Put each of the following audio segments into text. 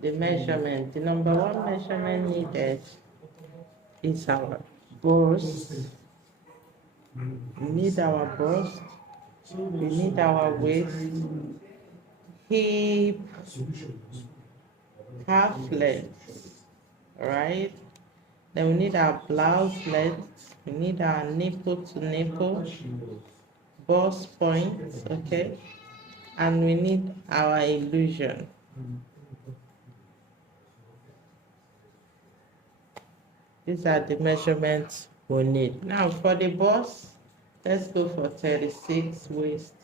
the measurement. The number one measurement needed is our bust. We need our bust. We need our waist, hip, calf length, right? Then we need our blouse length. We need our nipple to nipple, bust point, okay? And we need our illusion. These are the measurements we need. Now for the bust, let's go for 36 waist,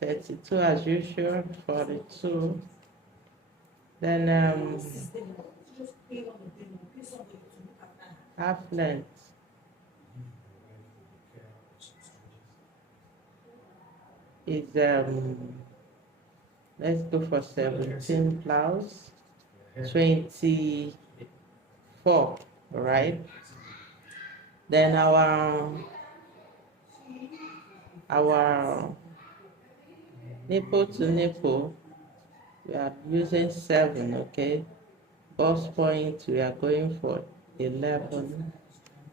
32 as usual, 42. Then half length. Is let's go for 17 blouse, 24, right? Then our nipple to nipple, we are using 7, okay? Bust point, we are going for 11,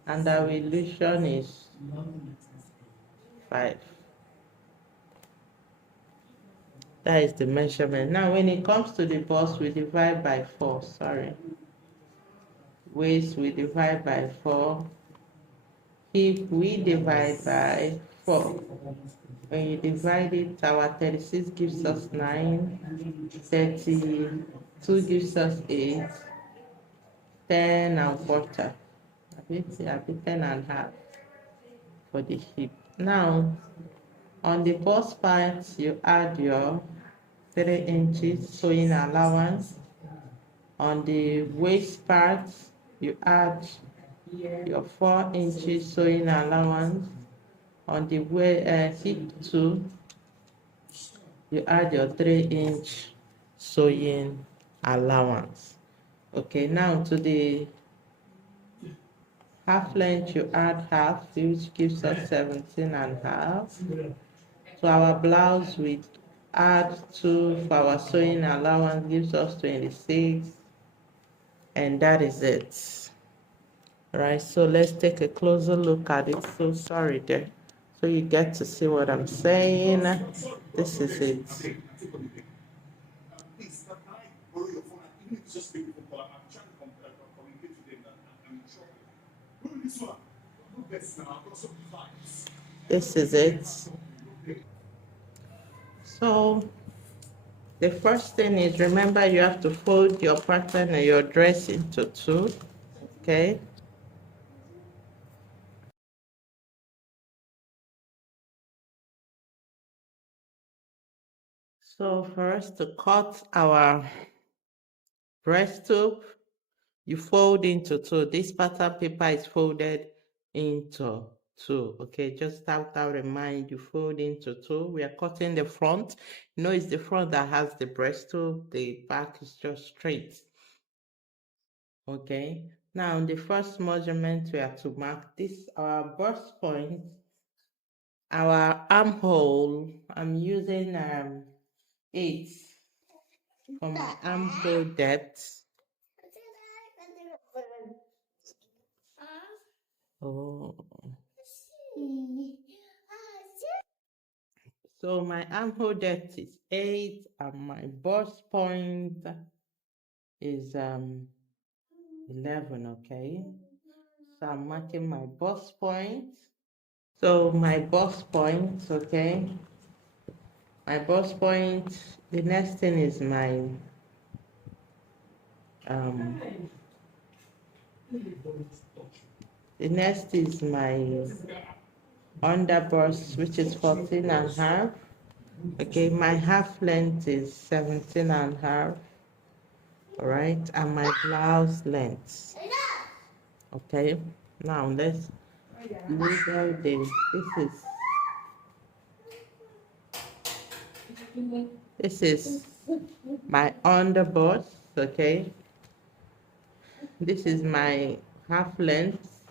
and our illusion is 5. That is the measurement. Now, when it comes to the bust, we divide by 4. Sorry. Waist, we divide by 4. Hip, we divide by 4. When you divide it, our 36 gives us 9. 32 gives us 8. 10 and quarter. A bit 10 and half for the hip. Now, on the bust part, you add your 3 inches sewing allowance. On the waist part, you add your 4 inches sewing allowance. On the hip too, you add your 3-inch sewing allowance. Okay, now to the half length, you add half, which gives us 17 and half. To our blouse, we add 2 for our sewing allowance, gives us 26, and that is it. All right, so let's take a closer look at it. So sorry there. So you get to see what I'm saying. This is it. This is it. So the first thing is, remember, you have to fold your pattern and your dress into 2, okay? So for us to cut our breast tube, you fold into 2. This pattern paper is folded into 2, okay? Just have that in mind. You fold into 2. We are cutting the front. You know, it's the front that has the breast tube. The back is just straight. Okay, now the first measurement we have to mark this our bust point, our armhole. I'm using 8 for my armhole depth. Oh, so my armhole depth is 8, and my bust point is 11. Okay, so I'm marking my bust point. So my bust point, okay, my bust point, the next thing is my the next is my under bust, which is 14 and a half. Okay, my half length is 17 and a half. All right, and my blouse length. Okay, now let's label this is my under bust. Okay, this is my half length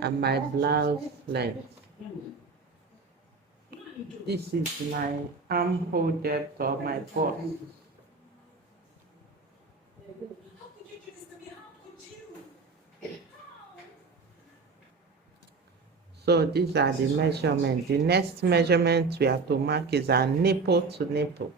and my blouse length. This is my armhole depth of my bust. So these are the measurements. The next measurement we have to mark is our nipple to nipple.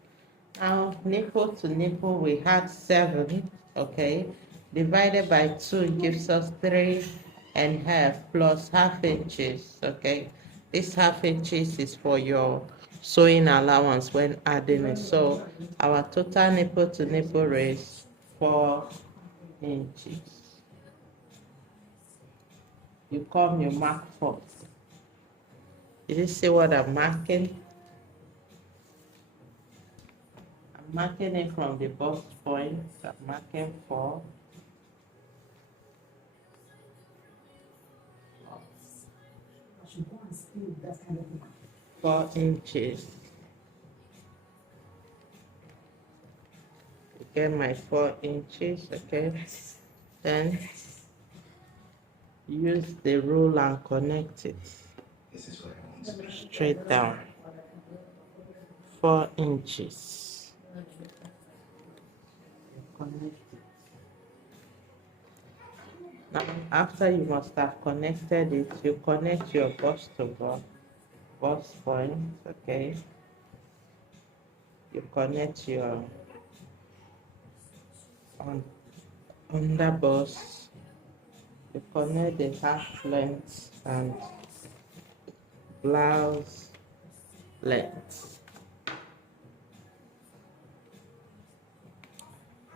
Now, nipple to nipple, we had 7, okay? Divided by 2 gives us 3.5 plus half inches, okay? This half inches is for your sewing allowance when adding it. So our total nipple to nipple is 4 inches. You come, you mark 4. Did you see what I'm marking? I'm marking it from the bust point. I'm marking 4. 4 inches. Get my 4 inches, okay? Then use the rule and connect it straight down. 4 inches. Connect it. Now, after you must have connected it, you connect your bust to bust point, okay? You connect your under bust. You connect the half length and blouse length.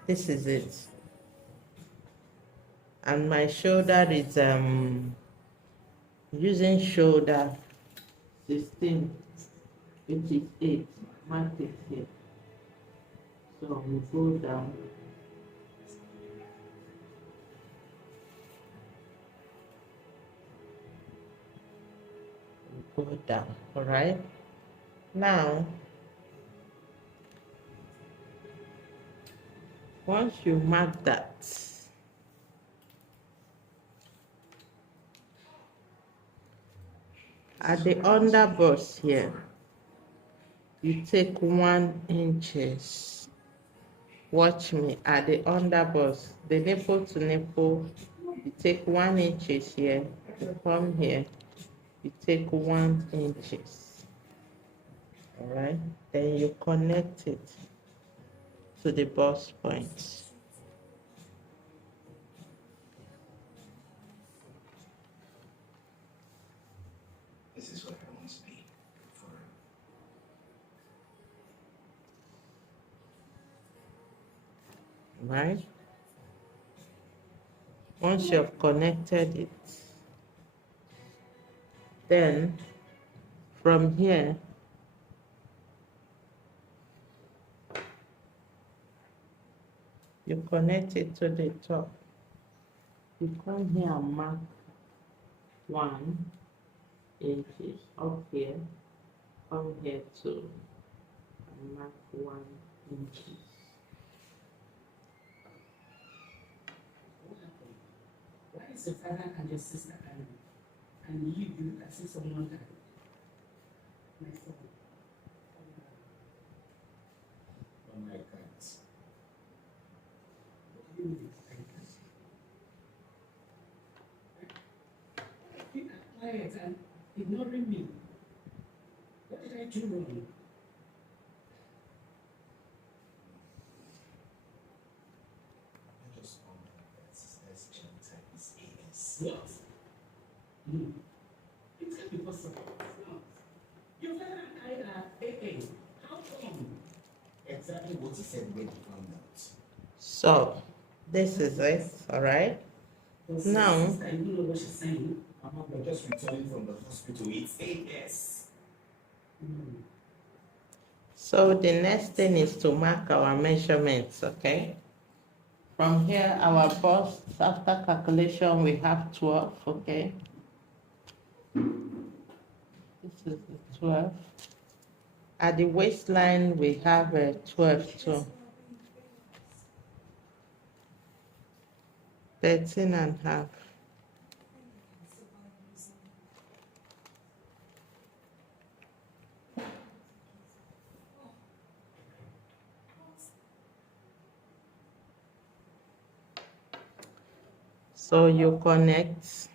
This is it. And my shoulder is using shoulder 16, which is 8. Mark it here. So we go down. We go down. All right. Now, once you mark that, at the under bust here, you take 1 inches. Watch me. At the under bust, the nipple to nipple, you take 1 inches here. You come here, you take 1 inches. All right. Then you connect it to the bust point. This is what I want to be for. Right? Once you've connected it, then from here, you connect it to the top. You come here and mark 1 inches up here. Come here too and mark 1 inches. Why is your father and your sister and you see someone that my son? Oh my God. What do you mean? You are quiet and ignoring me. What did I do wrong? What? You can't be possible. Your father and I are AA. How come? Exactly what he said when he found out. So, this is it, all right? Now, I don't know what she's saying. I'm just returning from the hospital. It's AS. so the next thing is to mark our measurements, okay? From here, our bust, after calculation, we have 12, okay? This is the 12. At the waistline, we have a 12 too. 13.5. So you connect.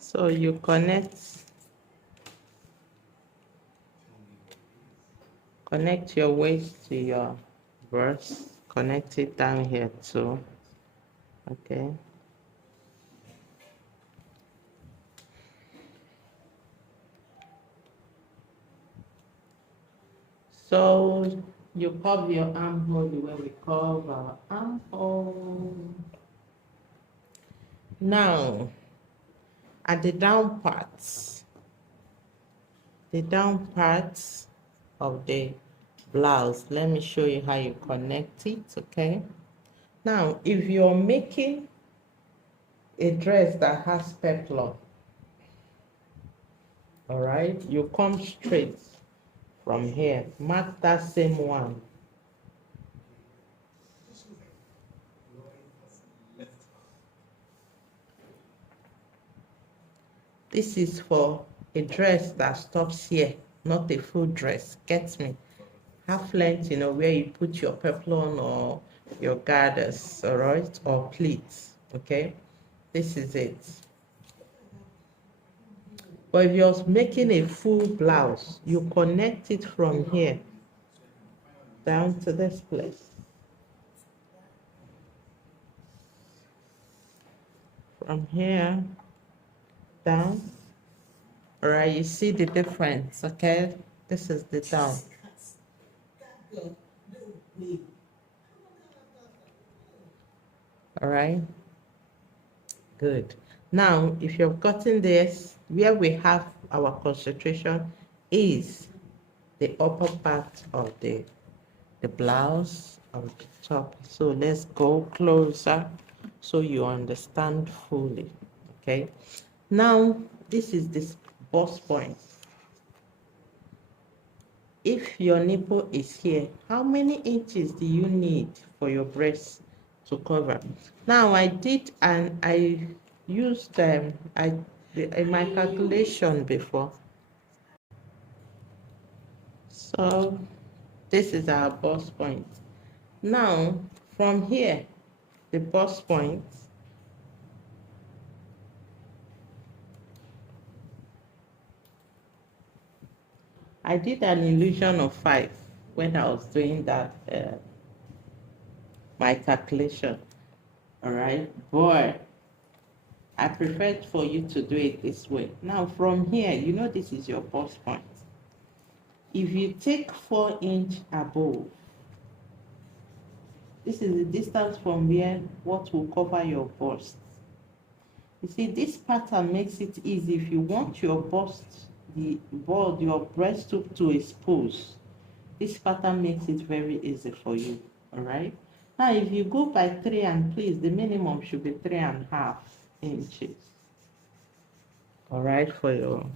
So you connect your waist to your breast. Connect it down here too. Okay. So you curve your armhole the way we curve our armhole. Now, at the down parts of the blouse, let me show you how you connect it, okay? Now, if you're making a dress that has peplum, all right, you come straight from here, mark that same one. This is for a dress that stops here, not a full dress. Get me? Half length, where you put your peplum or your garters, all right, or pleats, okay? This is it. But if you're making a full blouse, you connect it from here down to this place. From here down, all right, you see the difference, okay? This is the down. All right, good. Now, if you've gotten this, where we have our concentration is the upper part of the blouse of the top. So let's go closer so you understand fully, okay? Now, this is this bust point. If your nipple is here, how many inches do you need for your breast to cover? Now, I did, and I used in my calculation before. So this is our bust point. Now, from here, the bust point, I did an illusion of 5 when I was doing that, my calculation. All right, boy, I preferred for you to do it this way. Now, from here, this is your bust point. If you take 4 inch above, this is the distance from where what will cover your bust. You see, this pattern makes it easy if you want your bust, your breast to expose. This pattern makes it very easy for you, all right? Now, if you go by 3, and please, the minimum should be 3.5 inches, all right, for your,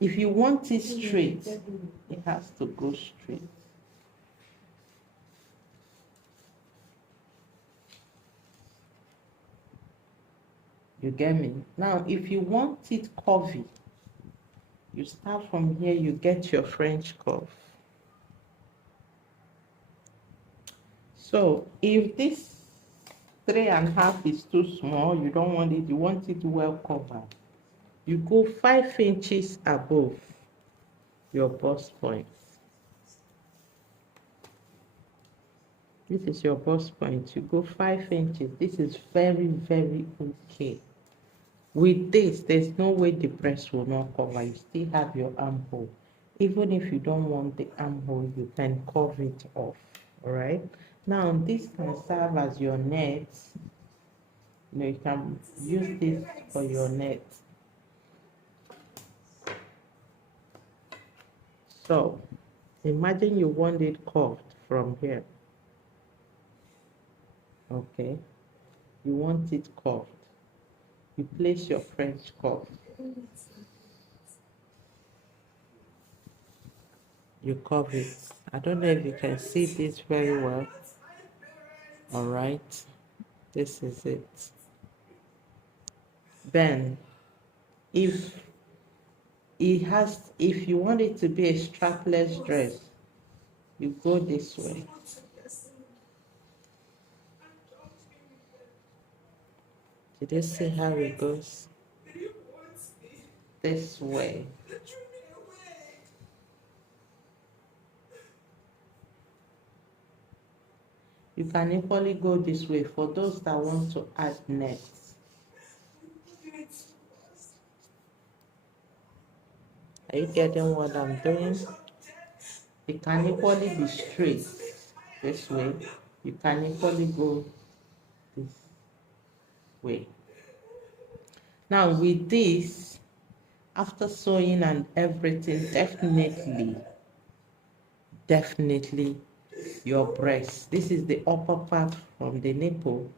if you want it straight, it has to go straight. You get me? Now, if you want it curvy, you start from here, you get your French curve. So if this 3.5 is too small, you don't want it, you want it well covered, you go 5 inches above your bust point. This is your bust point. You go 5 inches. This is very, very okay. With this, there's no way the breast will not cover. You still have your armhole. Even if you don't want the armhole, you can cover it off. All right. Now, this can serve as your net. You can use this for your net. So, imagine you want it curved from here. Okay. You want it curved. You place your French curve. You curve it. I don't know if you can see this very well. All right. This is it. Then, if it has, if you want it to be a strapless dress, you go this way. Did you see how it goes? This way. You can equally go this way for those that want to add nets. Are you getting what I'm doing? It can equally be straight this way. You can equally go this way. Now with this, after sewing and everything, definitely your breast. This is the upper part from the nipple.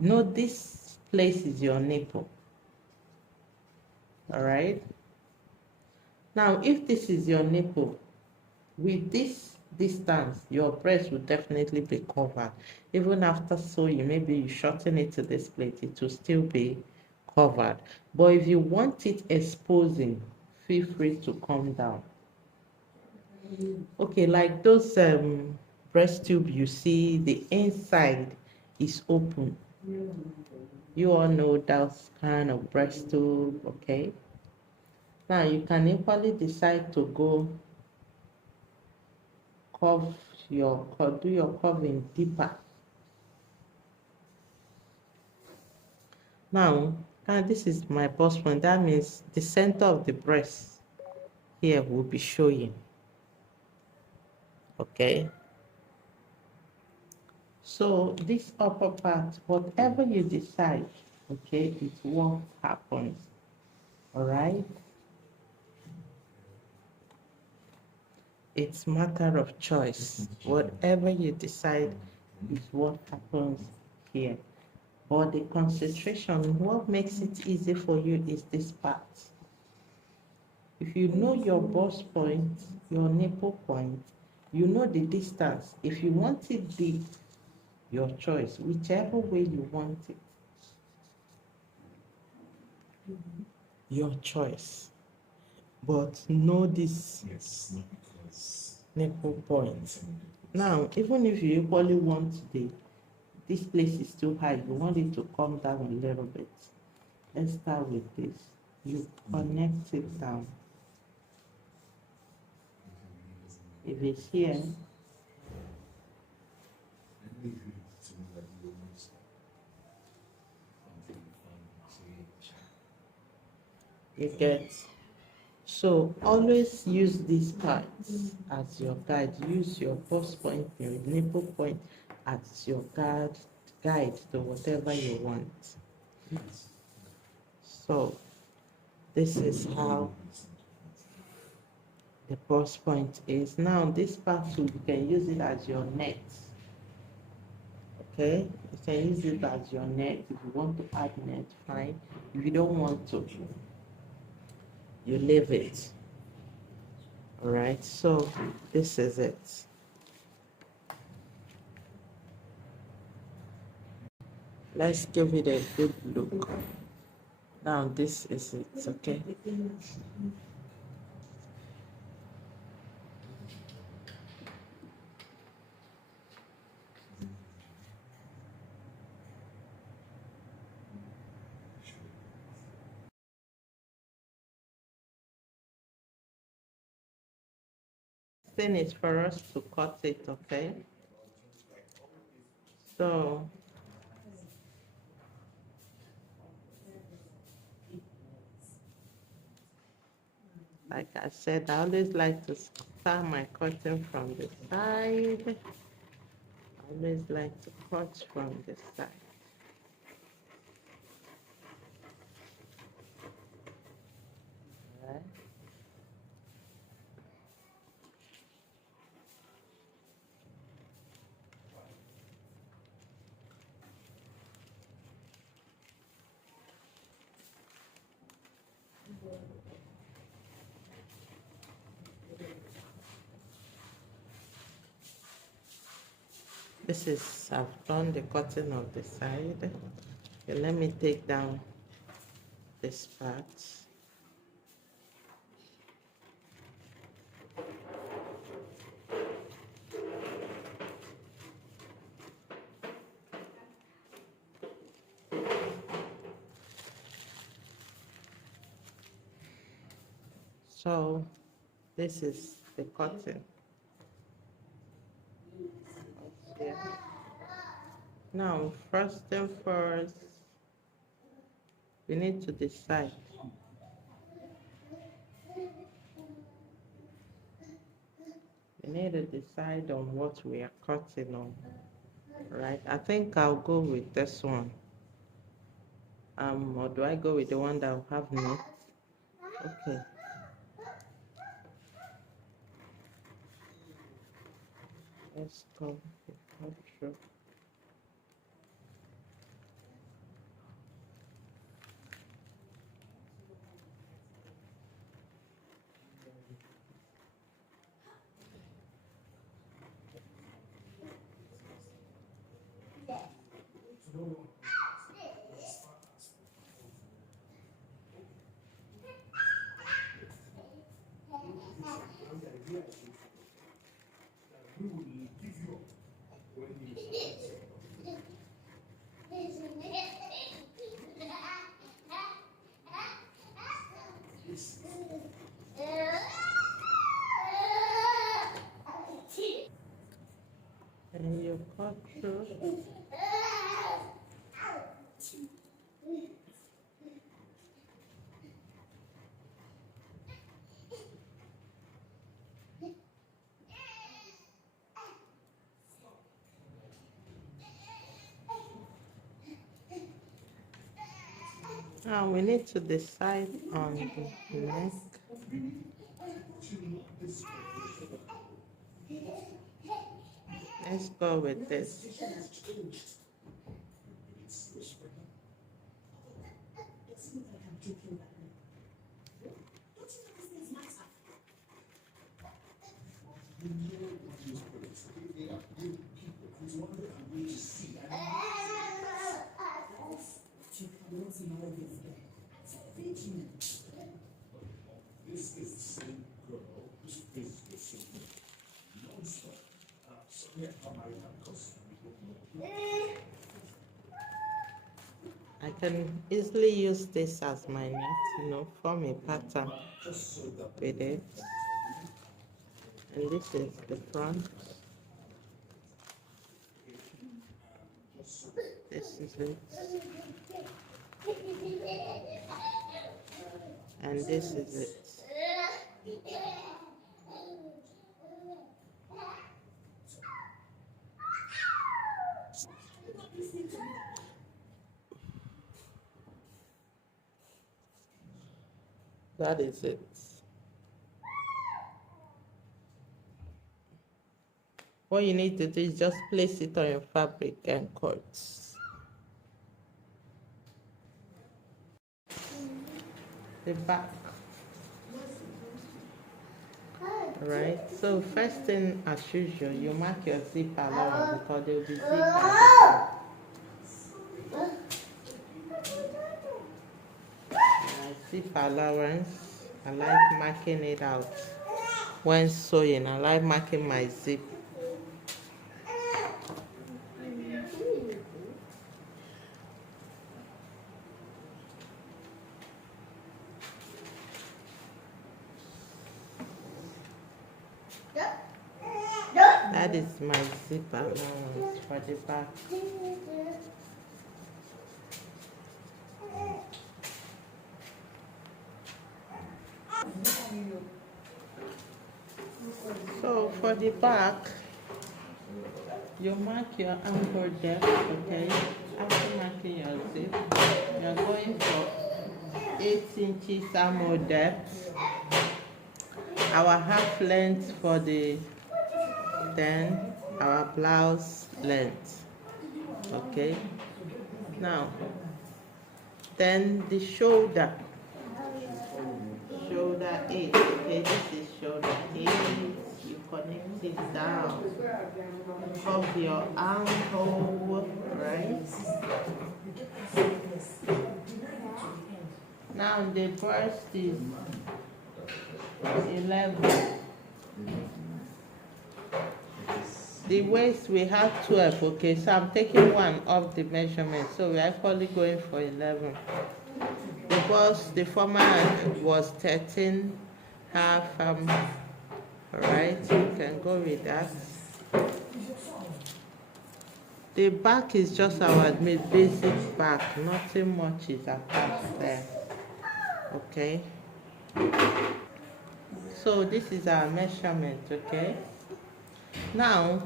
No, this place is your nipple. All right. Now, if this is your nipple, with this distance, your breast will definitely be covered. Even after sewing, maybe you shorten it to this place, it will still be covered. But if you want it exposing, feel free to come down. Okay, like those breast tube you see, the inside is open. You all know that kind of breast tube, okay? Now you can equally decide to go do your curving deeper. Now, this is my bust point. That means the center of the breast here will be showing. Okay. So this upper part, whatever you decide, okay, is what happens. All right. It's matter of choice. Whatever you decide is what happens here. But the concentration, what makes it easy for you is this part. If you know your bust point, your nipple point, you know the distance. If you want it deep, your choice, whichever way you want it. Your choice. But know this nipple point. Now, even if you equally want this place is too high, you want it to come down a little bit. Let's start with this. You connect it down. If it's here, you get. So always use these parts as your guide. Use your bust point, your nipple point as your guide to whatever you want. So this is how the bust point is. Now this part too, you can use it as your net. Okay, you can use it as your net. If you want to add net, fine. If you don't want to, you leave it. All right, so this is it. Let's give it a good look. Now this is it, okay? Thing is for us to cut it, okay? So like I said, I always like to start my cutting from the side. I always like to cut from the side. All right. This is, I've done the cutting of the side. Okay, let me take down this part. So this is the cotton. Yeah. Now, first and first, we need to decide. We need to decide on what we are cutting on, right? I think I'll go with this one. Or do I go with the one that will have knit? Okay. Let's go with culture. And your culture. Now we need to decide on the neck. Let's go with this. This is the same girl who's physically single. Non-stop. Sorry, I can't marry her because we don't know. I can easily use this as my net, form a pattern with it. And this is the front. This is it. And this is it. That is it. What you need to do is just place it on your fabric and cut. The back. Right, so first thing as usual, you mark your zip allowance because there will be zip at the top. Zip allowance, I like marking it out. When sewing, I like marking my zip. That is my zip allowance for the back. So for the back, you mark your anchor depth, okay? After marking your zip, you're going for 8 inches armhole depth. Our half length for then our blouse length, okay? Now, then the shoulder 8, okay? This is shoulder 8. You connect it down of your armhole, right? Now the breast is 11. The waist we have 12, okay? So I'm taking one off the measurement, so we're actually going for 11. Because the former was 13 half all right, you can go with that. The back is just our basic back, nothing much is attached there. Okay, so this is our measurement. Okay, now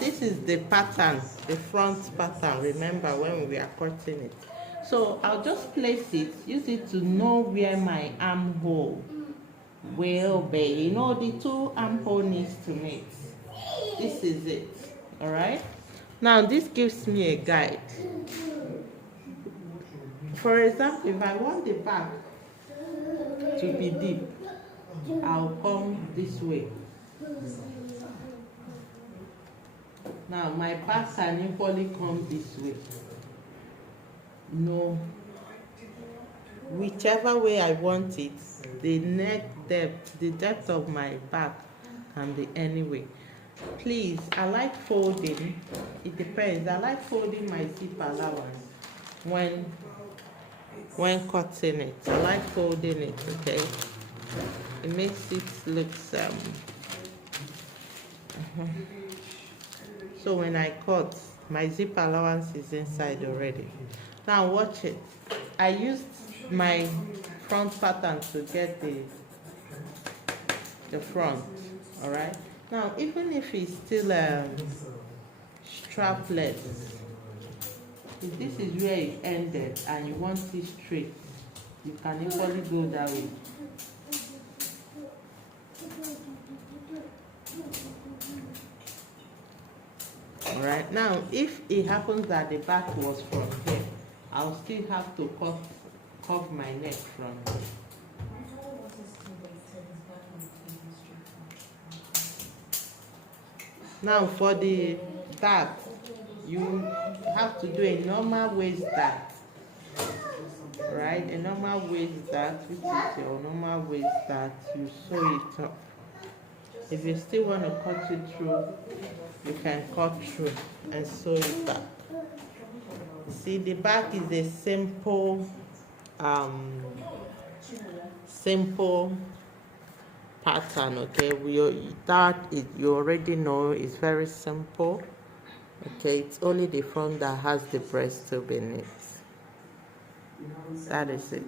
this is the pattern, the front pattern, remember when we are cutting it. So I'll just place it, use it to know where my armhole will be. You know, the two armhole needs to meet. This is it. All right, now this gives me a guide. For example, if I want the back to be deep, I'll come this way. Now my back can equally come this way. No, whichever way I want it, the neck depth, the depth of my back can be any way. Please, I like folding. It depends. I like folding my zip allowance when cutting it. I like folding it. Okay, it makes it look so when I cut, my zip allowance is inside already. Now watch it. I used my front pattern to get the front. All right, now even if it's still strapless, if this is where it ended and you want it straight, you can equally go that way. All right, now if it happens that the back was from here, I'll still have to curve my neck from here. Now for the back, you have to do a normal waist dart, right? A normal waist dart, which is your normal waist dart. You sew it up. If you still want to cut it through, you can cut through and sew it back. See, the back is a simple pattern. Okay, you already know it's very simple. Okay, it's only the front that has the breast tube in it. That is it.